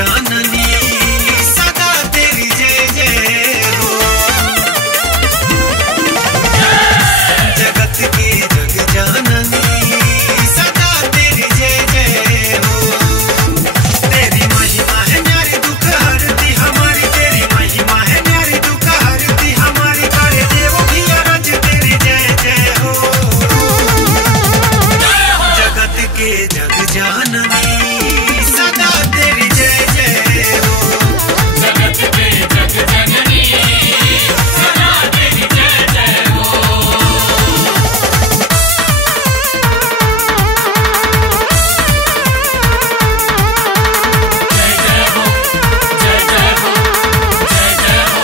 जाननी सदा तेरी जय जय हो। जगत के जग जाननी सदा तेरी जय जय हो। तेरी महिमा है न्यारी दुख हरती हमारी, तेरी महिमा है न्यारी दुख हरती हमारी, करे देव भी अरज तेरी जय जय हो। जगत के जग जाननी सदा तेरी जय जय हो। जगत के जग जननी सदा तेरी जय जय हो। जय जय हो, जय जय हो, जय जय हो,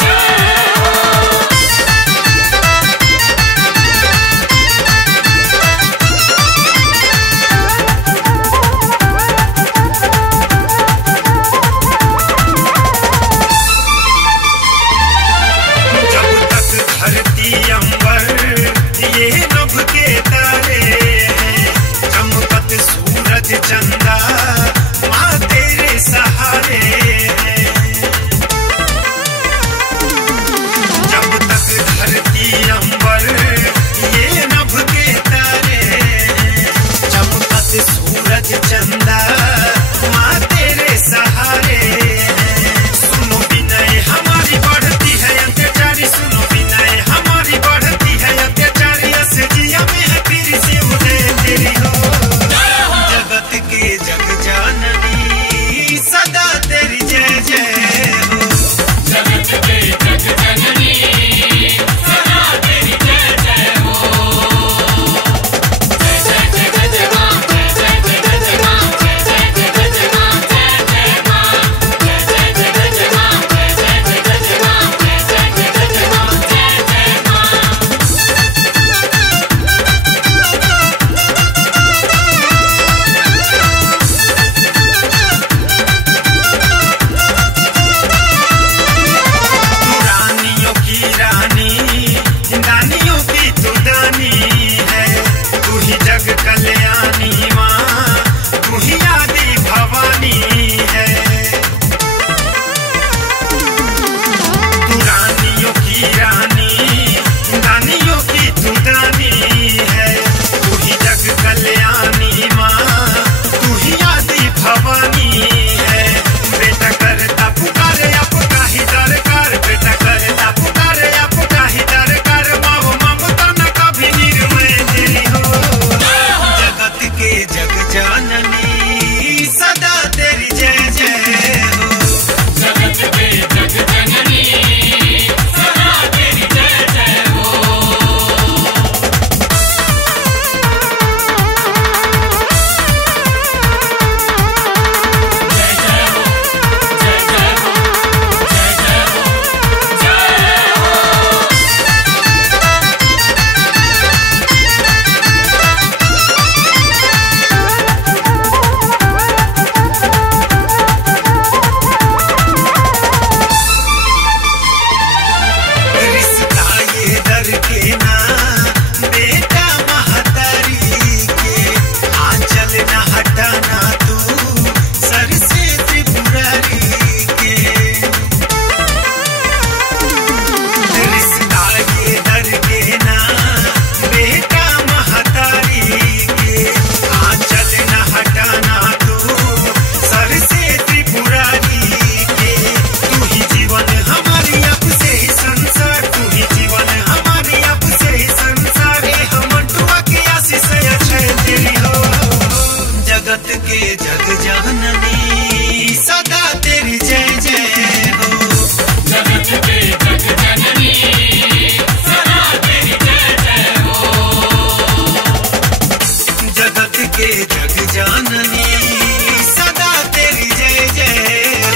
जय हो। जब तक धरती अंबर ये नभ के तारे हैं, चमकत सूरज चंदा माँ तेरे सहारे हैं। जब तक धरती अंबर ये नभ के तारे हैं, चमकत सूरज चंदा माँ तेरे सहारे हैं। सुनो विनय हमारी बढ़ती है अत्याचारी, सुनो विनय हमारी बढ़ती है अत्याचारी, असजिया में है पीर से उदय तेरी हो। जगत के जग जाननी सदा तेरी जय जय हो। जगत के जग जननी सदा तेरी जय जय हो। जय जय जय जय माँ, जय जय जय जय माँ, जय जय जय जय माँ, जय जय माँ, जय जय जय जय माँ, जय जय जय जय माँ, जय जय जय जय माँ, जय जय माँ। तू रानियों की रानी, दानियों की तू दानी है, तू ही जग कल्याणी माँ, तू ही आदि भवानी है। तू रानियों की रानी, दानियों की तू दानी है, तू ही जग कल्याणी माँ, तू ही आदि भवानी है। बेटा करता पुकारे आपका ही दरकार, बेटा करता पुकारे आपका ही दरकार, माँ वो ममता न कभी निर्मय तेरी हो। जगत के जग जाननी सदा तेरी जय जय हो। जगत के जग जननी सदा तेरी जय जय हो। जय जय हो, जय जय हो, जय जय हो, जय हो। रिश्ता ये दर के ना बेटा महतारी के, आंचल न हटाना तू सर से त्रिपुरारी के। रिश्ता ये दर के ना बेटा महतारी के, आंचल न हटाना तू सर से त्रिपुरारी के। तू ही जीवन हमारी अब से ही संसार, तू ही जीवन हमारी अब से ही संसार, हे हम टुआ की आशीष अक्षय तेरी हो। जगत के जग जाननी सदा तेरी जय जय हो। जगत के जग जननी सदा तेरी जय जय हो। जगत के जग जाननी सदा तेरी जय जय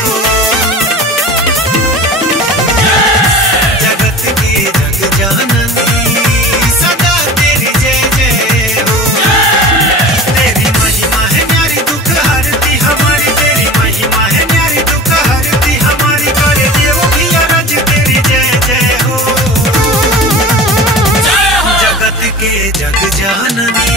हो। जगत के जग जाननी सदा तेरी जय जय हो। तेरी महिमा है न्यारी दुख हरती हमारी, तेरी महिमा है न्यारी दुख हरती हमारी, करे देव भी अरज तेरी जय जय हो। जगत के जग जाननी